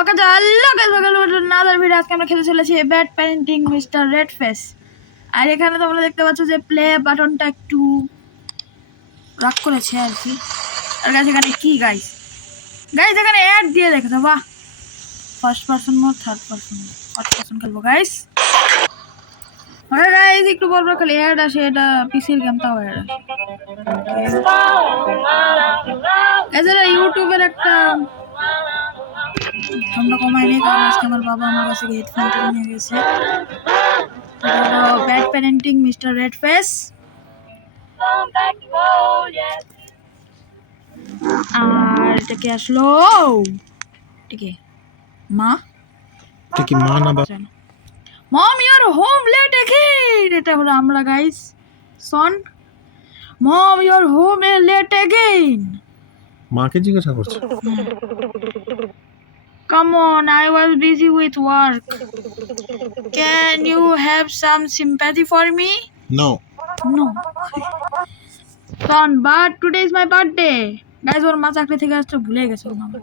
ওকে তো hello guys, welcome to another video. আজকে আমরা খেলতে চলেছি bad parenting mister red face. আর এখানে তোমরা দেখতে পাচ্ছ যে প্লে বাটনটা একটু রাগ করেছে আর কি। আর গাইস এখানে কি গাইস এখানে অ্যাড দিয়ে রেখেছে, বাহ। First person mode, third person খেলবো গাইস। আরে গাইস একটু বলবো, খালি অ্যাড আসে, এটা পিসির গেম, তাও অ্যাড আসে। এছাড়া ইউটিউবের একটা আমরা কমাইনি, কারণ আজকে আমার বাবা আমার কাছে হেডফোন কিনে নিয়ে গেছে। Bad parenting mister red face. আর এটা কে আসলো? ঠিক মা, এটা কি মা না বাবা? Mom you're home late again. এটা হলো আমরা guys. Son, mom you're home late again. মাকে জিজ্ঞাসা করছে। Come on, I was busy with work. Can you have some sympathy for me? No. No. Son, but today is my birthday. Guys, ওর মা চাকরি থেকে আসতে ভুলে গেছে ওর মামা।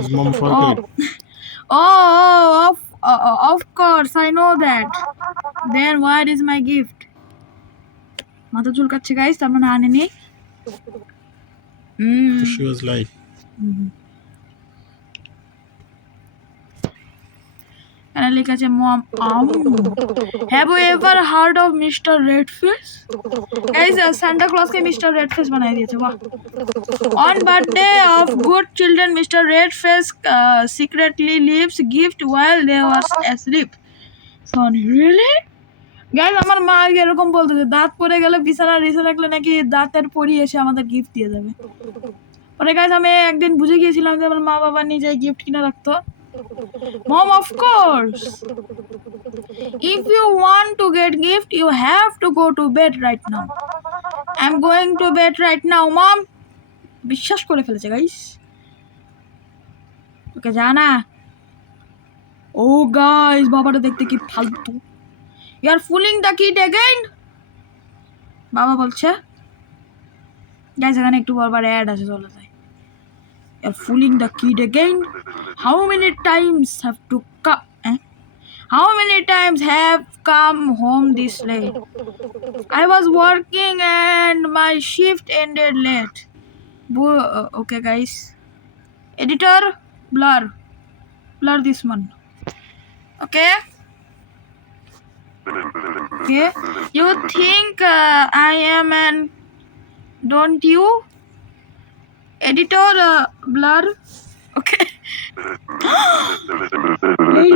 His mom forgot. Of course, I know that. Then where is my gift? মাথা চুলকাচ্ছে গাইস, তার মানে আনেনি। So she was like, এখানে লেখা আছে mom have you ever heard of mister red face? Guys Santa ক্লজকে মিস্টার রেড ফেস বানাই দিয়েছে, বাহ। On birthday of good children mister red face secretly leaves gift while they were asleep. Son really? Guys আমার মা এরকম বলতো যে দাঁত পড়ে গেলে বিছানা রিসে রাখলে নাকি দাঁতের পরি এসে আমাদের গিফট দিয়ে যাবে। পরে গাইস আমি একদিন বুঝে গিয়েছিলাম যে আমার মা বাবা নিজে গিফট কিনে রাখতো। Mom, of course. If you want to get gift, you have to go to bed right now. I'm going to bed right now, Mom. বিশ্বাস করে ফেলেছে গাইস। ওকে জানা। ও গাইস, বাবাটা দেখতে কি ফালতু। You are fooling the kid again. বাবা বলছে। গাইস এখানে একটু বারবার অ্যাড আছে, চলে যায়। You are fooling the kid again. How many times have to come? How many times have come home this late? I was working and my shift ended late. Okay, guys. Editor, blur this one. Okay. Okay. You think I am an? Don't you? Editor, blur. Okay. Hey,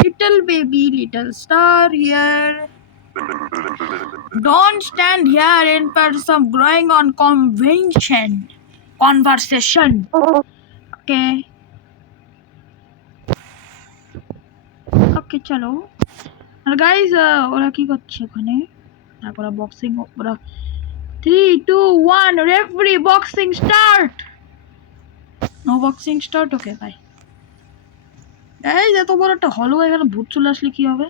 little baby, little star here. Don't stand here and some growing on conversation. Okay. Okay, চলো। আর গাইস ওরা কি করছে ওখানে? তারপর বক্সিং, ওরা 3 2 1 referee, boxing start. No boxing start. Okay bye. এই এত বড় একটা হলো, এখানে ভূত চলে আসলে কি হবে?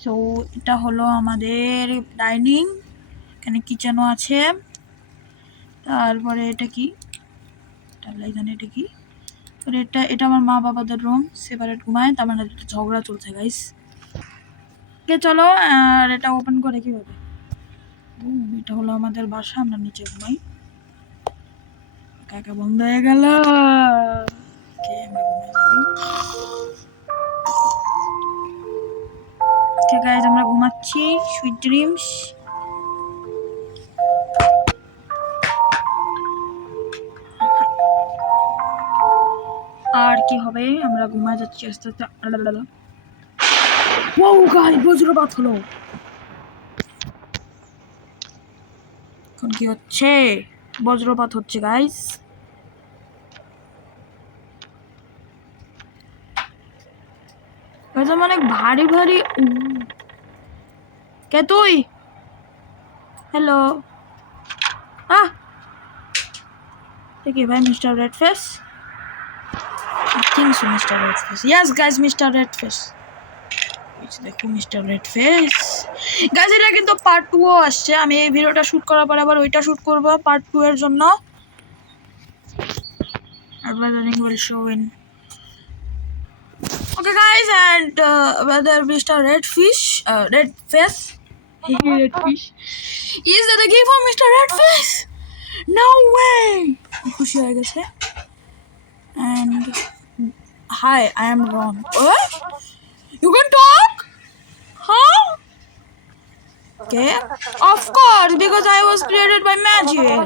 সো এটা হলো আমাদের ডাইনিং, এখানে কিচেনও আছে। তারপরে এটা কি, জানি এটা কি। এটা আমার মা বাবাদের রুম, সেপারেট ঘুমায়, তার মানে একটা ঝগড়া চলছে গাইস। কে চলো। আর এটা ওপেন করে কিভাবে? এটা হলো আমাদের বাসা, আমরা নিচে ঘুমাই। একা বন্ধ হয়ে গেল। ঠিক আছে, আমরা ঘুমাচ্ছি। Sweet dreams. আর কি হবে, আমরা ঘুমা যাচ্ছি আস্তে আস্তে। ও গাইস, বজ্রপাত হলো। এখন কি হচ্ছে? বজ্রপাত হচ্ছে গাইস। অনেক ভারী ভারী। কে তুই? হ্যালো। দেখি ভাই, mister red face. I think so, Mr. Red Face. Yes, guys, Mr. Red Face. দেখো মিস্টার রেড ফেস। গাইস এটা কিন্তু পার্ট 2 আসছে। আমি এই ভিডিওটা শুট করার পর আবার ওইটা শুট করব পার্ট 2 এর জন্য। Advertising will show in Okay, guys, and whether Mr. Redfish, Redfish, Redfish, is that the gift for Mr. Redfish? No way! खुशी हो गई And hi, I am Ron. What? You can talk? Huh? Okay. Of course, because I was created by magic.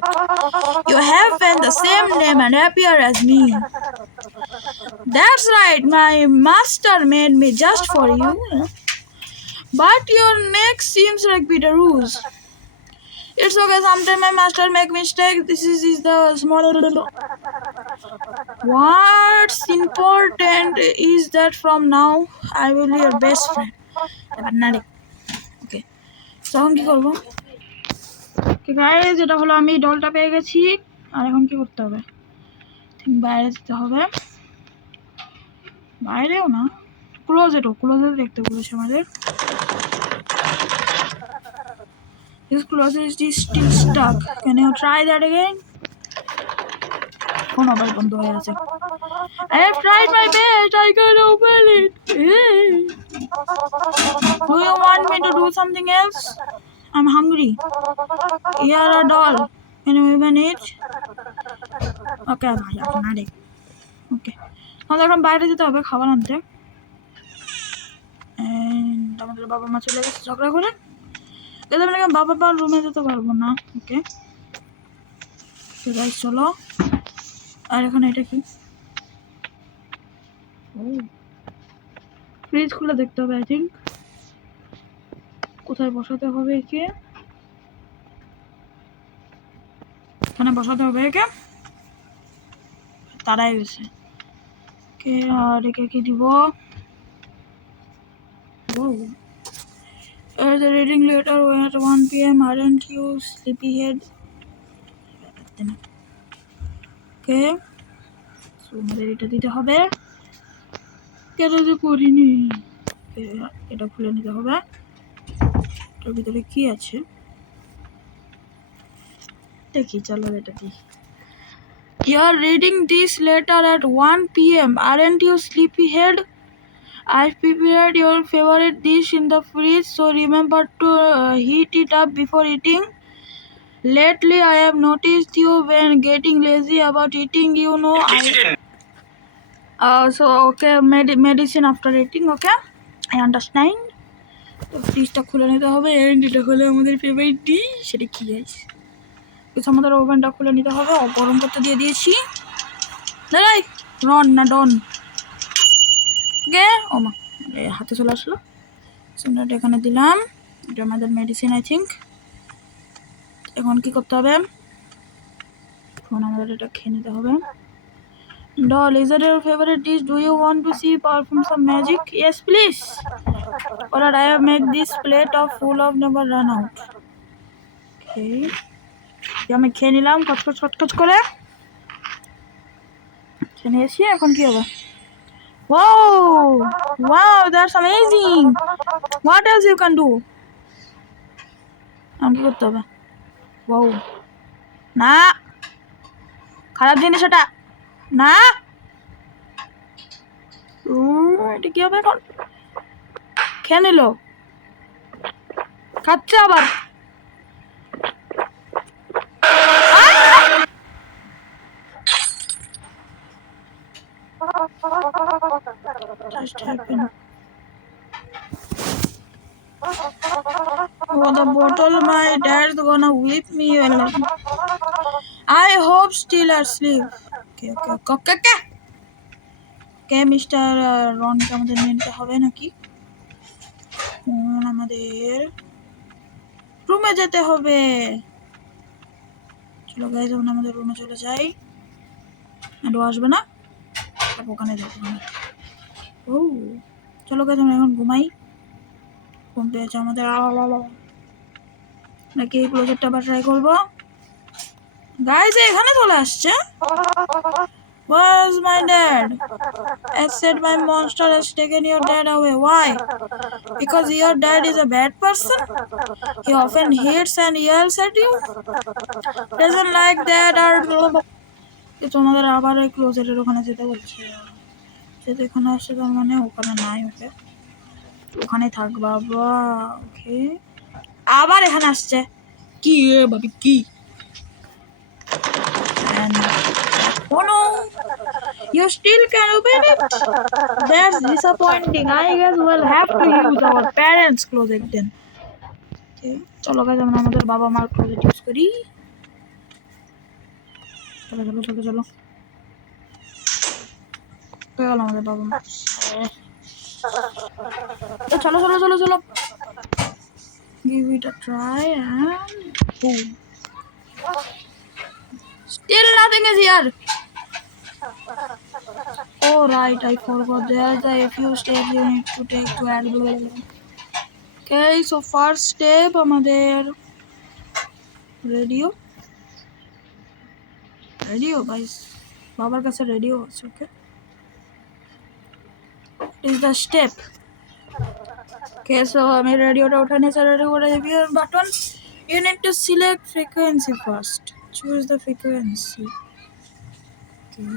You have the same name and appear as me. That's right, my master made me just for you. But your neck seems like Peter Ruse. It's okay, sometimes my master make mistake. This is the small. What's important is that from now I will be your best friend. Okay. So এখন কি করব? Okay guys, এটা হলো আমি ডলটা পেয়ে গেছি আর এখন কি করতে হবে? ঠিক বাইরে যেতে হবে। বাইরেও না, ক্লোজেট দেখতে বলেছে আমাদের। This closet is still stuck. Can you try that again? Phone আবার বন্ধ হয়ে আছে। I have tried my best. I can't open it. Do you want me to do something else? I'm hungry. Here a doll. Can you even eat? Okay, ভাই আপনারে। Okay. আমাদের এখন বাইরে যেতে হবে খাবার আনতে। And আমাদের বাবা মা চলে গেছে ঝগড়া করে। এদের মানে বাবা মা রুমে যেতে পারবো না। ওকে। তো গাইস চলো। আর এখন এটা কি? ফ্রিজ খুলে দেখতে হবে আই থিঙ্ক। কোথায় বসাতে হবে একে? এখানে বসাতে হবে একে। তারাই গেছে। ওকে, আর একে কি দিব? The reading later at 1 p.m. Aren't you sleepyhead? Okay. So আমাদের এটা দিতে হবে। কেন যে করিনি? এটা খুলে নিতে হবে। এটার ভিতরে কি আছে? দেখি চলো এটা দিই। You're reading this letter at 1 p.m. Aren't you sleepyhead? I've prepared your favorite dish in the fridge, so remember to heat it up before eating. Lately, I have noticed you when getting lazy about eating. You know, so okay, medicine after eating. Okay, I understand. তো ফ্রিজটা খুলে নিতে হবে। এন্ড এটা হলো আমাদের favourite dish. সেটা কি গাইস? কিছু আমাদের ওভেনটা খুলে নিতে হবে। গরম করতে দিয়ে দিয়েছি। দাঁড়াই, রন না ডন। ওকে, ও মা হাতে চলে আসলো। এটা এখানে দিলাম। এটা আমাদের মেডিসিন আই থিঙ্ক। এখন কি করতে হবে? এখন আমাদের এটা খেয়ে নিতে হবে। Doll, is that your favorite dish? Do you want to see perform some magic? Yes, please. Alright, I have made this plate of full of never run out. Okay. আমি খেয়ে নিলাম কচকচ করে। খেয়ে নিয়েছি, এখন কি হবে? Wow, that's amazing. What else you can do? আমি কি করতে হবে? Wow. না, খারাপ জিনিস এটা না। এটা কি হবে এখন? খেয়ে নিল, খাচ্ছে আবার। Just happened. Oh, the bottle, my dad's gonna whip me. I hope still asleep. Okay, Mr. Ron কে আমাদের নিতে হবে নাকি? আমাদের রুমে যেতে হবে। চলো গাইজ, আমরা আমাদের রুমে চলে যাই। আর আসবে না, ওখানে যাবো। ও চলো গাইজ, আমরা এখন ঘুমাই। ঘুম পেয়েছে আমাদের। নাকি এই প্রজেক্টটা আবার ট্রাই করবো। গাইজ এখানে চলে আসছে। Where's my dad? I said my monster has taken your dad away. Why? Because your dad is a bad person? He often hits and yells at you? Doesn't like that or... তোমাদের আবার ওই ক্লোজেটের ওখানে যেতে বলছে। যেহেতু এখানে আসছে তার মানে ওখানে নাই, ওকে ওখানে থাক বাবা। ওকে আবার এখানে আসছে, কি এ ভাবি কি? And oh no, you still can open it? That's disappointing. I guess we'll have to use our parents' closet then. Okay, চলো guys আমরা আমাদের বাবা মার closet ইউজ করি। চলো চলো চলো চলো, হয়ে গেল আমাদের বাবা মা। চলো চলো চলো চলো, give it a try and boom. Still nothing is here. Oh right, I forgot. There's a few steps you need to take to add blue. Okay, so first step আমাদের রেডিও, রেডিও গাইস, বাবার কাছে রেডিও আছে। ওকে is the step. Okay, so আমি রেডিওটা উঠে নিয়েছি, রেডি করে দিবি button. You need to select frequency first. Choose the frequency. Okay.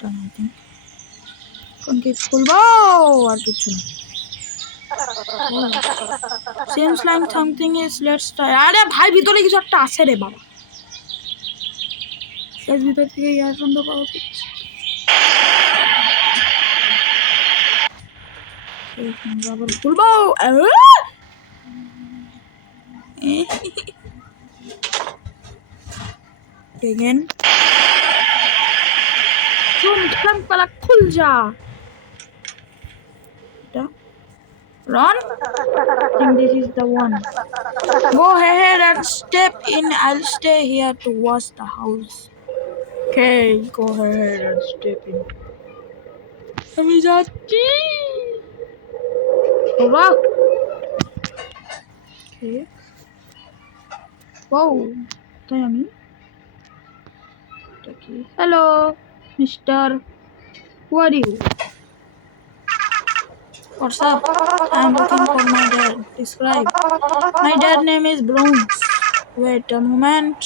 Done, I think. কোন কি খুলবো আর কিছু না। Seems like something is, let's try. আরে ভাই ভিতরে কিছু একটা আছে রে বাবা, এর ভিতর থেকে ইয়ারফোন তো পাওয়া যাচ্ছে। আবার খুলবো again. চুন পালা খুল যা। Run. I think this is the one. Go ahead and step in. I'll stay here to watch the house. Okay, go ahead and step in. আমি যাচ্ছি। Wow. Okay. Wow. তাই আমি hello, Mister. Who are you? What's up? I'm looking for my dad. Describe. My dad name is Browns. Wait a moment.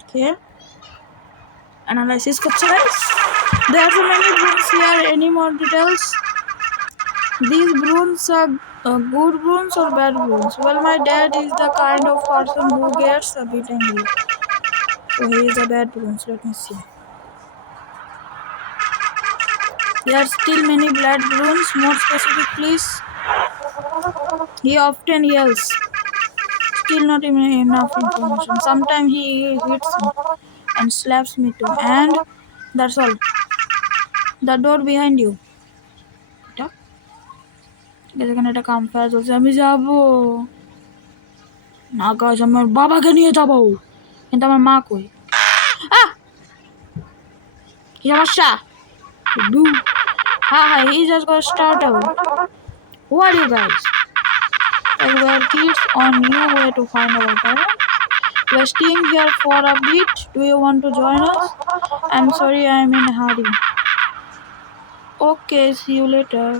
Okay. Analysis guys. There are so many brooms here. Any more details? These brooms are good brooms or bad brooms? Well, my dad is the kind of person who gets a bit angry. So he is a bad brooms. Let me see. There are still many bad brooms. More specific, please. He often yells. Still not even enough information. Sometimes he hits me and slaps me too. And that's all. The door behind you. এখানে একটা কামফায়ার চলছে, আমি যাবো না গাছ, আমার বাবাকে নিয়ে যাবো, কিন্তু আমার মা কই? কি সমস্যা? হ্যাঁ, he just got started. Who are you guys? We are kids on new way to find our parents. We are staying here for a bit. Do you want to join us? I'm sorry, I'm in a hurry. Okay, see you later.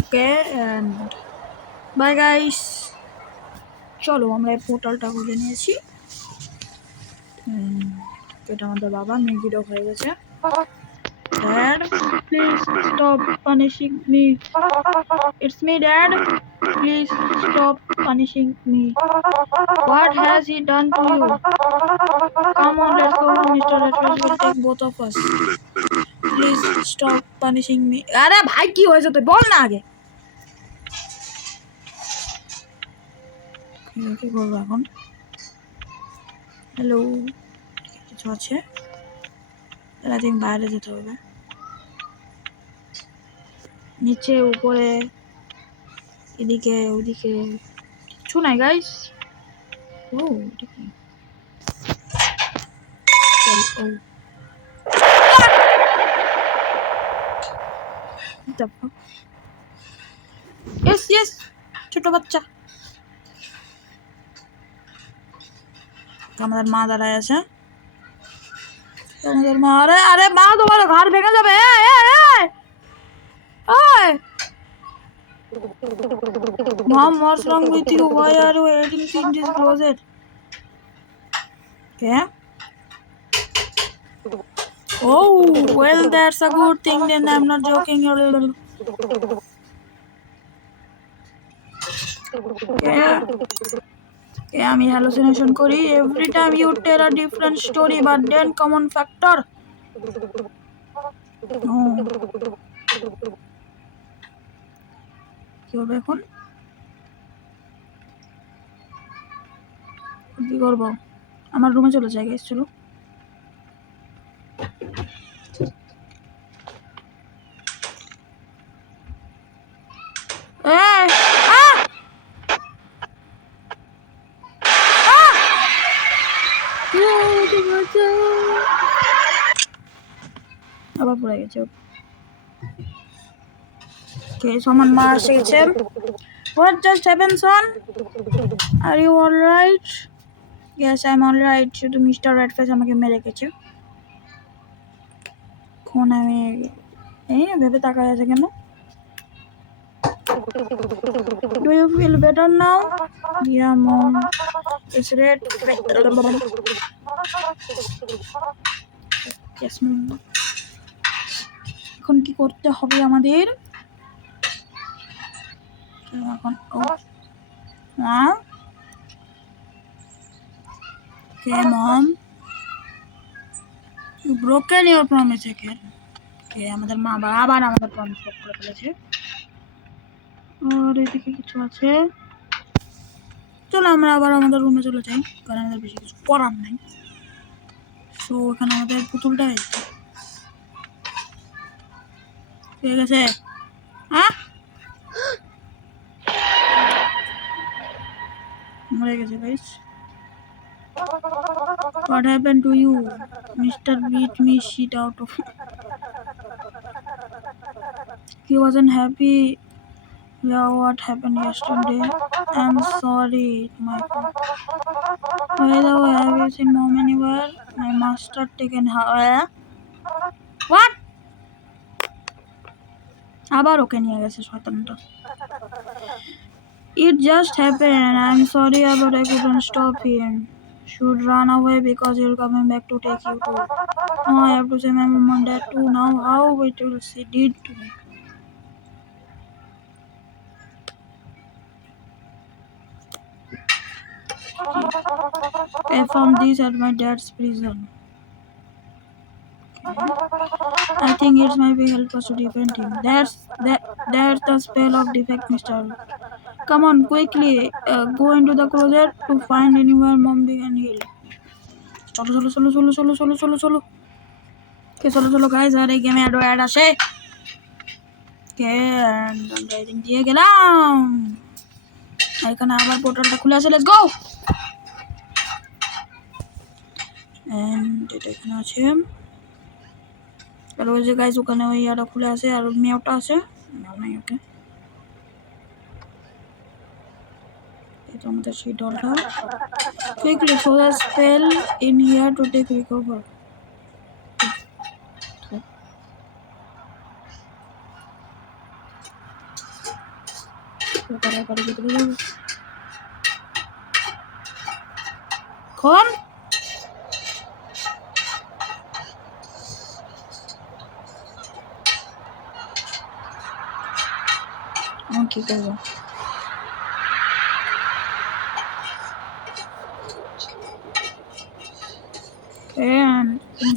Okay, and bye guys. চলো আমরা এই পোর্টালটা খুলে নিয়েছি। এটা আমাদের বাবা মেগিডো হয়ে গেছে। Dad, please stop punishing me. It's me, Dad. Please stop punishing me. What has he done to you? Come on, let's go home. Mr. Redfish will take both of us. Please stop punishing me. আরে ভাই কি হয়েছে তুই বল না আগে। কি করবো এখন? হ্যালো, কিছু আছে? আই থিঙ্ক বাইরে যেতে হবে, নিচে উপরে এদিকে ওদিকে কিছু নাই গাইস। ও এটা কি? ইয়েস ছোট বাচ্চা। আমাদের মা দাঁড়ায় আছে, আমাদের মা। আরে মা, তোমার ঘর ভেঙে যাবে। Mom, what's wrong with you? Why are you hiding in this closet? Okay. Oh, well, that's a good thing. Then I'm not joking. Okay. Okay, আমি hallucination করি. Every time you tell a different story, but then common factor. No. কি হবে এখন? কি করবো? আমার রুমে চলে যাই গাইস, চলো। এই! আহ! আহ! আবার পড়ে গেছে। Okay, someone মা এসে গেছে। What just happened, son? Are you alright? Yes, I'm alright. শুধু মিস্টার রেডফেস আমাকে মেরে গেছে। এখন আমি এই ভেবে তাকাই আছে কেন? Do you feel better now? Yeah, mom. It's red. Yes, mom. এখন কি করতে হবে আমাদের? এখন Mom? Okay, mom. You broken your promise again. Okay, আমাদের মা আবার আমাদের প্রমিস ব্রেক করে ফেলেছে। আর এদিকে কিছু আছে। চলো আমরা আবার আমাদের রুমে চলে যাই, কারণ আমাদের বেশি কিছু করার নেই। সো এখানে আমাদের পুতুলটা এসেছে। ঠিক আছে? হ্যাঁ, মরে গেছে guys. What happened to you? Mr. beat me shit out of. He wasn't happy. Yeah, what happened yesterday? I'm sorry, my fault. By the way, have you seen mom anywhere? My master taken her. What? আবার ওকে নিয়ে গেছে শয়তানটা। It just happened. I'm sorry, but I couldn't stop him. Should run away because you're coming back to take you too. No, I have to say my mom and dad too. Now, how it will she did to me. I found this at my dad's prison. I think it might be help us to defend him. That's the spell of defect, Mister. Come on, quickly go into the closet to find anywhere mom can heal. চলো চলো চলো চলো চলো চলো চলো চলো কে চলো চলো গাইস, আর এই গেমে অ্যাড আসে। কে রাইডিং দিয়ে গেলাম। এখানে আবার পোর্টালটা খুলে আছে, লেটস গো। এন্ড এটা এখানে আছে। আর ওই যে গাইস ওখানে ওই ইয়াটা খুলে আছে, আর মেয়টা আছে। নাও নাই, ওকে। এটা আমাদের সেই ডলটা। Quickly throw the spell in here to take recover. Come. কি করবো?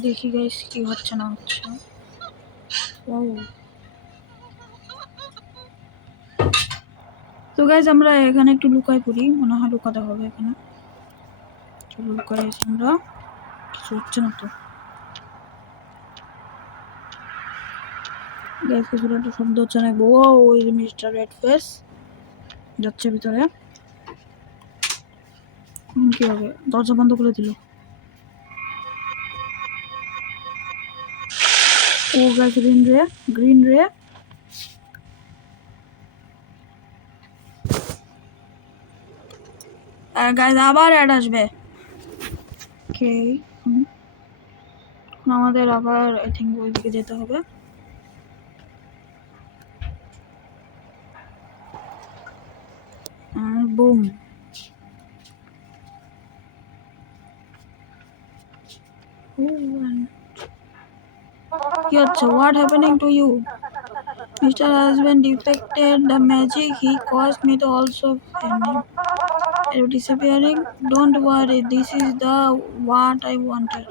দেখি গাইস কি হচ্ছে না হচ্ছে। তো গাইস আমরা এখানে একটু লুকাই পড়ি, মনে হয় লুকাতে হবে এখানে। চলো লুকাই আছি আমরা, কিছু হচ্ছে না তো। গাইস কিছু একটা শব্দ হচ্ছে না। ও ওই মিস্টার রেডফেস যাচ্ছে ভিতরে। কি হবে? দরজা বন্ধ করে দিল। ও গাইস গ্রিন রে। আর গাইস আবার অ্যাড আসবে। ওকে, আমাদের আবার আই থিঙ্ক ওইদিকে যেতে হবে। বুম। কি হচ্ছে? What happening to you? Mr. Husband defected the magic. He caused me to also faint. Are you disappearing? Don't worry. This is the what I wanted.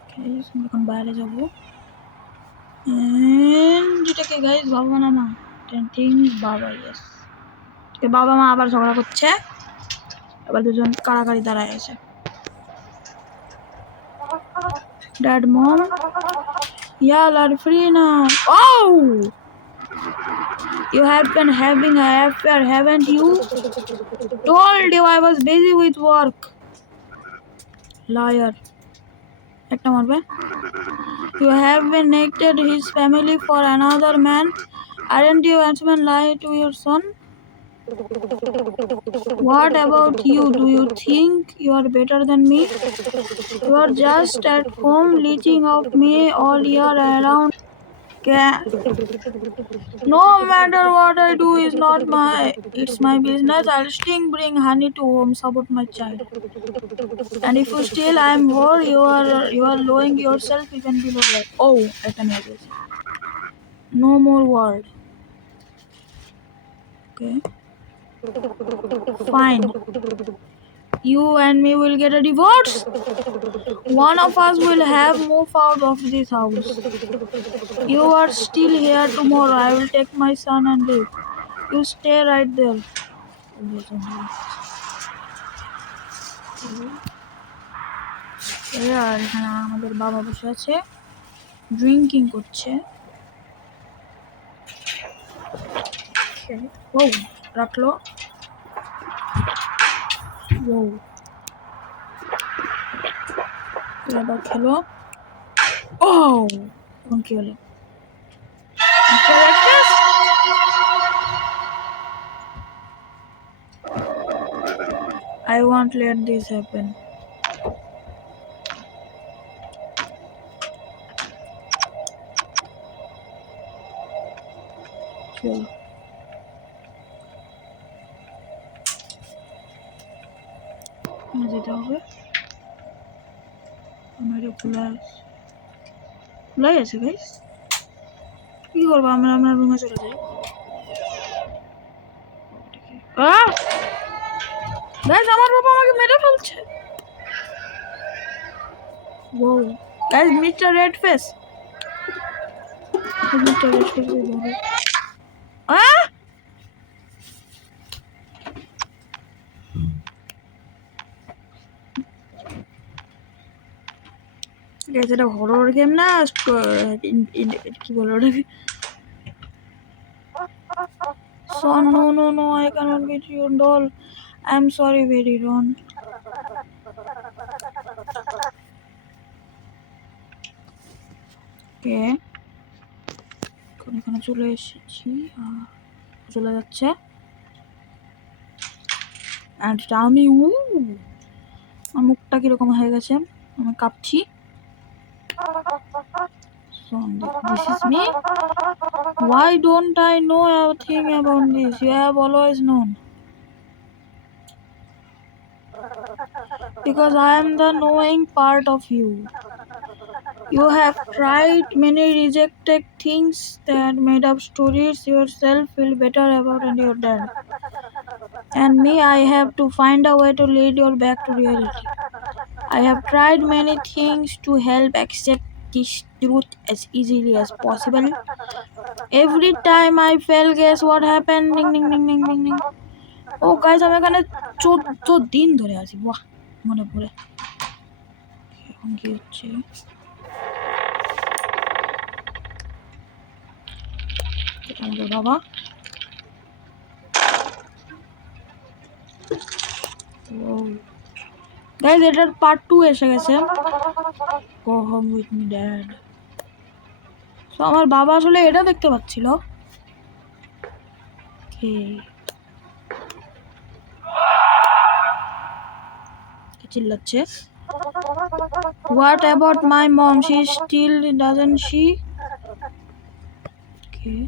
Okay, এখন বাইরে যাবো। And এটাকে গাইস বাবা না না থিংস বাবা ইয়েস। বাবা মা আবার ঝগড়া করছে। আবার দুজন কাড়াকাড়ি দাঁড়ায় আছে। Dad, mom, y'all are free now. Oh! You have been having an affair, haven't you? Told you I was busy with work. Liar. একটা মারবে। You have been naked his family for another man. Aren't you husband lie to your son? What about you? Do you think you are better than me? You are just at home leeching off me all year around. No matter what I do is not it's my business. I'll still bring honey to home, support my child. And if you still I'm whore, you are lowering yourself even below that. Oh, no more word. Okay. Fine. You and me will get a divorce. One of us will have moved out of this house. You are still here tomorrow. I will take my son and leave. You stay right there. আর এখানে আমাদের বাবা বসে আছে ড্রিঙ্কিং করছে ও রাখলো ও আবার খেলো ও এখন কি হলো I won't let this happen. Sure. যেতে হবে আমার খোলাই আছে গাইস কি করবো আমরা রুমে চলে যাই গাইস আমার বাবা আমাকে মেরে ফেলছে ও guys mister red face mister red face guys এটা হরর গেম না কি বলে ওটাকে Son, no, I cannot get your doll. I'm sorry, very wrong. Okay. এখানে চলে এসেছি চলে যাচ্ছে and tell me আমার মুখটা কিরকম হয়ে গেছে আমি কাঁপছি So, this is me. Why don't I know everything about this? You have always known. Because I am the knowing part of you. You have tried many rejected things that made up stories yourself feel better about and your dad. And me, I have to find a way to lead you back to reality. I have tried many things to help accept this truth as easily as possible. Every time I fail, guess what happened? Ding ding ding ding ding ding. Oh guys, আমি এখানে 14 দিন ধরে আছি বাহ মনে পড়ে এখন কি হচ্ছে আমাদের বাবা গাইস এটার পার্ট 2 এসে গেছে Go home with me dad so আমার বাবা আসলে এটা দেখতে পাচ্ছিল চিল্লাচ্ছে What about my mom? She still doesn't she? Okay.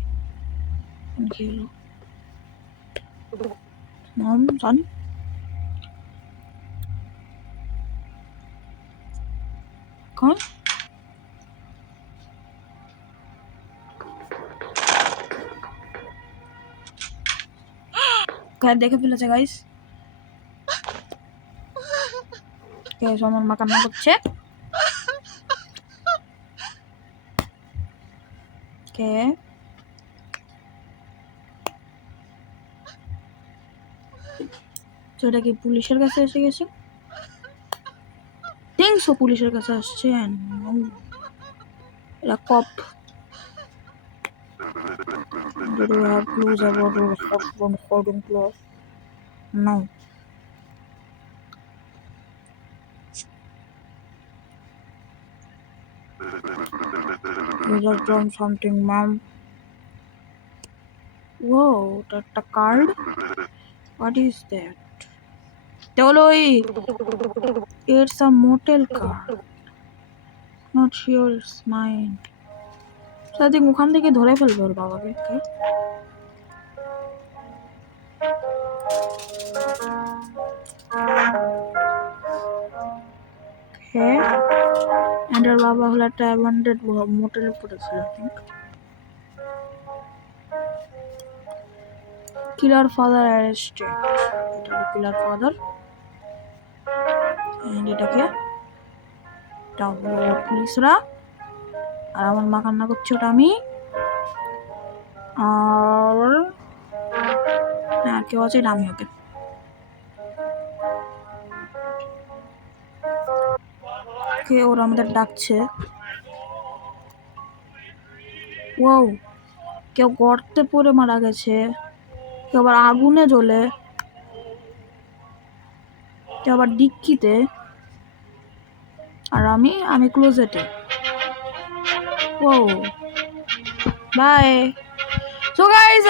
Mom, son. Come on. দেখে ফেলেছে গাইস। আমার মা কান্না করছে। কে তো এটা কি পুলিশের কাছে এসে গেছে? থিংস পুলিশের কাছে আসছেন। এরা কপ। Do you have clues about your husband holding close? No. You just done something, mom. Whoa, that's a card? What is that? Toloi! It's a motel card. Not sure it's mine. So I think ওখান থেকে ধরে ফেলবে ওর বাবাকে। Okay. And ওর বাবা হলো একটা অ্যাবান্ডেড মোটেলে পড়েছিল, I think. Killer father arrested. এটা killer father. And এটাকে পুলিশরা। আর আমার মা কান্না করছে, ওটা আমি। আর কেউ আছে, এটা আমি। ওকে কে ওরা আমাদের ডাকছে। ও কেউ গর্তে পড়ে মারা গেছে, কেউ আবার আগুনে জ্বলে, কেউ আবার ডিক্কিতে, আর আমি ক্লোজেটে। ও বাই। সো গাইস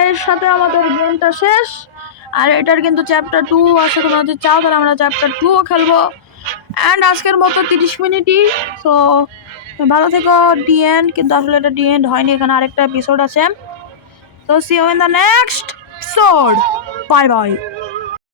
এর সাথে আমাদের গেমটা শেষ। আর এটার কিন্তু চ্যাপ্টার 2 আছে, তোমরা যদি চাও তাহলে আমরা চ্যাপ্টার 2ও খেলবো। অ্যান্ড আজকের মতো 30 মিনিটই। সো ভালো থেকো। ডি এন্ড, কিন্তু আসলে এটা ডি এন্ড হয়নি, এখানে আরেকটা এপিসোড আছে। So see you in the next episode. Bye by.